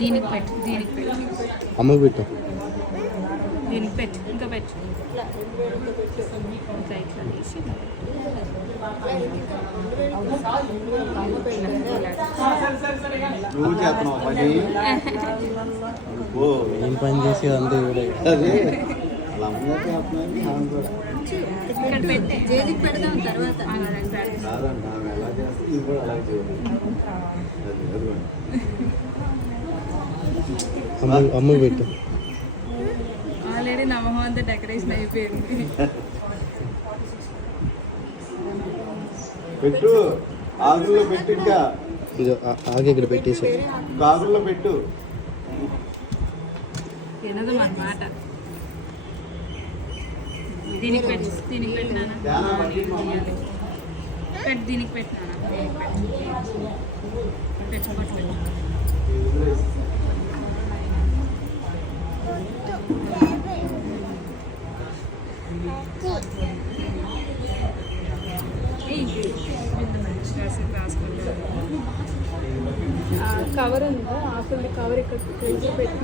దీనికి పెట్టు, దీనికి పెట్టు, అమ్మకు పెట్టు, దీనికి పెట్టు, ఇంకా పెట్టు, ఇంకా ఇట్లా తీసి నువ్వు చేస్తున్నావు పని. ఏం పని చేసి అంతే అదే అలా అమ్మగా చేస్తున్నాను కూడా ఇక్కడ పెట్టే జైలుకి పెడదాం తర్వాత. కాదండి, ఆమె ఎలా చేస్తే ఇది కూడా అలాగే చేయాలి. అది అదిగోండి. అమ్మకు పెట్టు. ఆల్రెడీ నా మొహం అంతా డెకరేషన్ అయిపోయింది. పెట్టు, ఆకుల్లో పెట్టు, ఇంకా ఆగి ఇక్కడ పెట్టేసి ఆకుల్లో పెట్టు. తినదు మన మాట. దీనికి పెట్టు, దీనికి పెట్టినానా పెట్టు, దీనికి పెట్టినానా పెట్టు. కవర్ ఉందా? ఆకుల్ని కవర్ ఇక్కడ పెట్టి